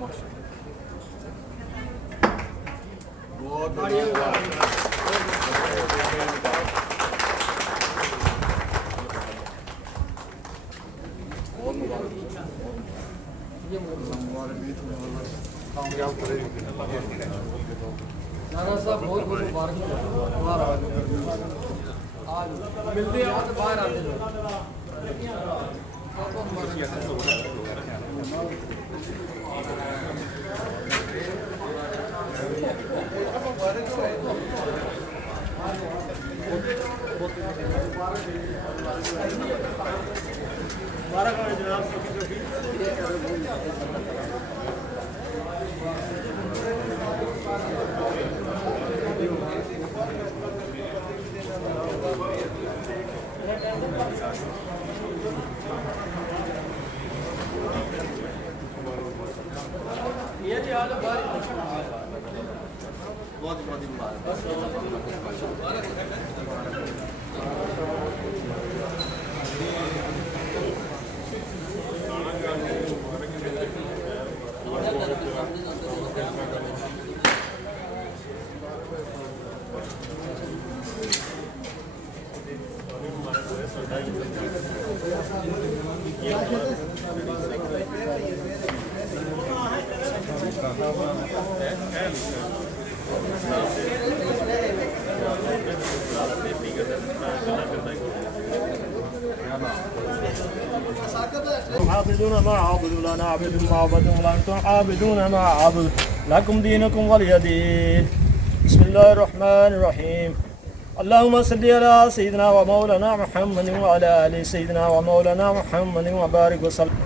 बहुत धन्यवाद। नाना साहब बहुत बहुत मुबारक आज मिलते हैं तो बाहर आते हो عابدون ما عبد لا نعبد ما عبد ولا أنتم عابدون ما عبد لكم دينكم ولي دين. بسم الله الرحمن الرحيم. اللهم صل على سيدنا ومولانا محمد وعلى آل سيدنا ومولانا محمد وبارك وسلم.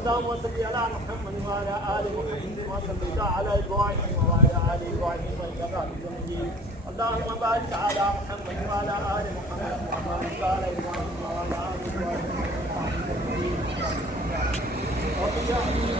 اللهم صل على محمد وعلى آل محمد وصليت على إبراهيم وعلى آل إبراهيم إنك حميد مجيد. اللهم بارك على محمد وعلى آل محمد وبارك على إبراهيم وعلى آل إبراهيم إنك حميد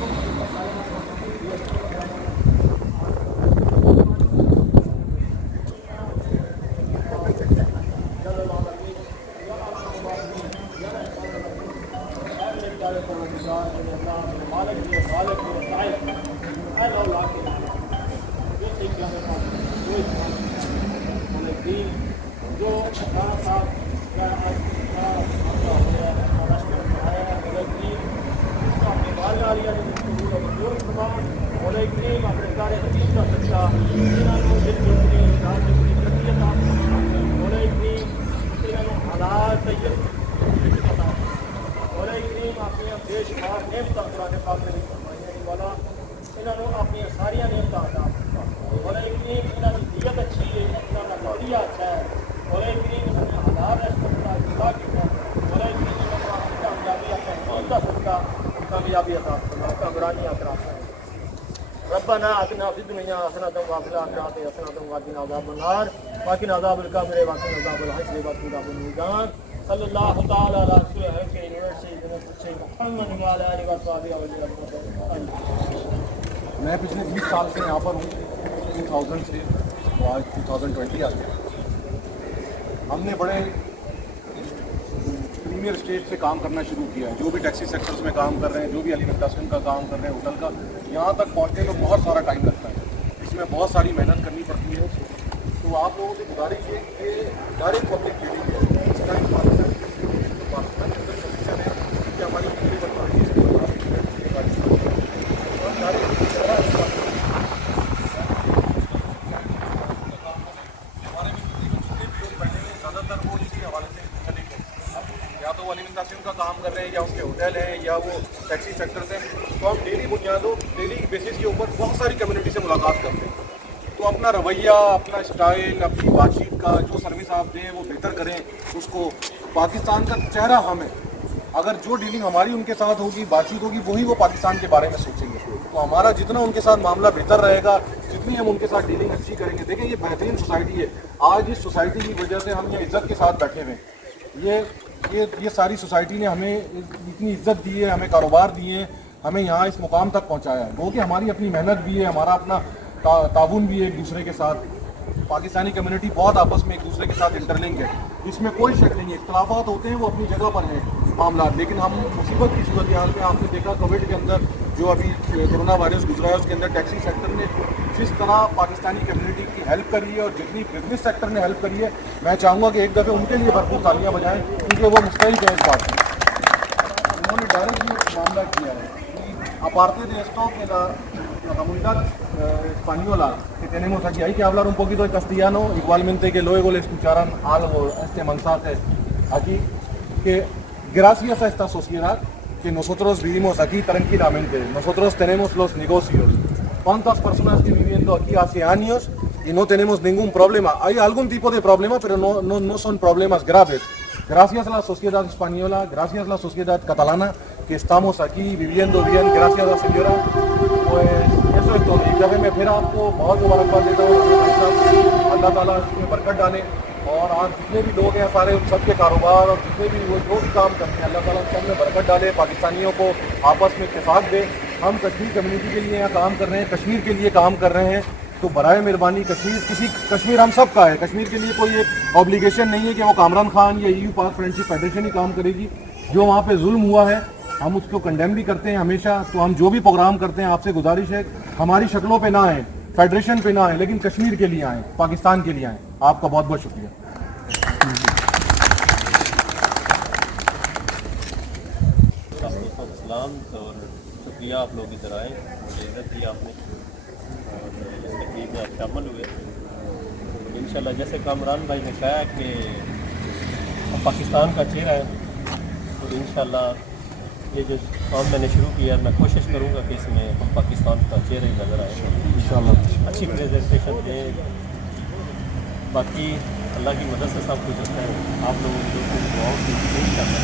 रब्बना आतिना फिद दुनिया हसनतम व फिल आखिरति हसनतम व क़िना अज़ाबन नार व क़िना अज़ाबल क़ब्र व क़िना अज़ाबल हश्र व क़िना अज़ाबल मीज़ान सल्लल्लाहु तआला अला सय्यिदिना मुहम्मद व अला आलिहि व अस्हाबिहि अजमईन। मैं पिछले 20 साल से यहाँ पर हूँ, 2000 से तो आज 2020 आ गया। हमने बड़े प्रीमियर स्टेज से काम करना शुरू किया है। जो भी टैक्सी सेक्टर्स में काम कर रहे हैं, जो भी एलिमेंटेशन का काम कर रहे हैं, होटल का, यहाँ तक पहुँचने में बहुत सारा टाइम लगता है। इसमें बहुत सारी मेहनत करनी पड़ती है। तो आप लोगों की गुजारिश है कि डायरेक्ट पब्लिक मीटिंग है, इस टाइम कि हमारी का काम कर रहे हैं या उसके होटल हैं या वो टैक्सी सेक्टर्स हैं, तो हम डेली बेसिस के ऊपर बहुत सारी कम्युनिटी से मुलाकात करते हैं। तो अपना रवैया, अपना स्टाइल, अपनी बातचीत का जो सर्विस आप दें वो बेहतर करें। उसको पाकिस्तान का चेहरा हम है, अगर जो डीलिंग हमारी उनके साथ होगी, बातचीत होगी, वही वो पाकिस्तान के बारे में सोचेंगे। तो हमारा जितना उनके साथ मामला बेहतर रहेगा, जितनी हम उनके साथ डीलिंग अच्छी करेंगे। देखिए ये बेहतरीन सोसाइटी है, आज इस सोसाइटी की वजह से हम ये इज़्ज़त के साथ बैठे हुए हैं। ये सारी सोसाइटी ने हमें इतनी इज्जत दी है, हमें कारोबार दिए हैं, हमें यहाँ इस मुकाम तक पहुँचाया है। वो कि हमारी अपनी मेहनत भी है, हमारा अपना ताउन भी है एक दूसरे के साथ। पाकिस्तानी कम्युनिटी बहुत आपस में एक दूसरे के साथ इंटरलिंक है, इसमें कोई शक नहीं है। इख्तलाफात होते हैं वो अपनी जगह पर हैं मामला, लेकिन हम मुसीबत की सूरत हाल में आपने देखा कोविड के अंदर जो अभी कोरोना वायरस गुजरा है उसके अंदर टैक्सी सेक्टर ने जिस तरह पाकिस्तानी कम्युनिटी की हेल्प करी है और जितनी बिजनेस सेक्टर ने हेल्प करी है, मैं चाहूँगा कि एक दफ़े उनके लिए भरपूर तालियाँ बजाएँ, क्योंकि वो मुस्तैद है इस बात की। उन्होंने डायरेक्ट ये मामला किया है कि aparte de esto que la comunidad española que tenemos aquí, hay que hablar un poquito de castellano, igualmente que luego le escucharán algo este mensaje aquí, que gracias a esta sociedad que nosotros vivimos aquí tranquilamente, nosotros tenemos los negocios. ¿Cuántas personas que viviendo aquí hace años y no tenemos ningún problema? Hay algún tipo de problema, pero no son problemas graves. Gracias a la sociedad española, gracias a la sociedad catalana, que estamos aquí viviendo bien, gracias a la señora, pues eso es todo। जब मैं फिर आपको बहुत मुबारकबाद देता हूँ, अल्लाह ताला इसमें बरकत डाले, और आज जितने भी लोग हैं सारे उन सब के कारोबार और जितने भी वो जो भी काम करते हैं अल्लाह ताला सब में बरकत डाले, पाकिस्तानियों को आपस में इत्तेफाक दे। हम कश्मीर कम्युनिटी के लिए यहाँ काम कर रहे हैं, कश्मीर के लिए काम कर रहे हैं, तो बराए मेहरबानी कश्मीर हम सब का है। कश्मीर के लिए कोई एक ऑब्लिगेशन नहीं है कि वो कामरान खान या EU पाक फ्रेंडशिप फेडरेशन ही काम करेगी। जो वहाँ पे जुल्म हुआ है हम उसको कंडेम भी करते हैं हमेशा, तो हम जो भी प्रोग्राम करते हैं आपसे गुजारिश है हमारी शक्लों पे ना आए, फेडरेशन पे ना आए, लेकिन कश्मीर के लिए आए, पाकिस्तान के लिए आए। आपका बहुत बहुत शुक्रिया। सलाम और शुक्रिया आप लोग इधर आए, मुझे इज्जत दी आपने और इस तकरीब में आप शामिल हुए। इंशाल्लाह जैसे कामरान भाई ने कहा कि हम पाकिस्तान का चेहरा है, और इंशाल्लाह ये जो काम मैंने शुरू किया मैं कोशिश करूँगा कि इसमें हम पाकिस्तान का चेहरा ही नज़र आए, इंशाल्लाह अच्छी प्रेजेंटेशन दें। बाकी अल्लाह की मदद से सब कुछ होता है, आप लोगों की दुआओं की कोशिश करना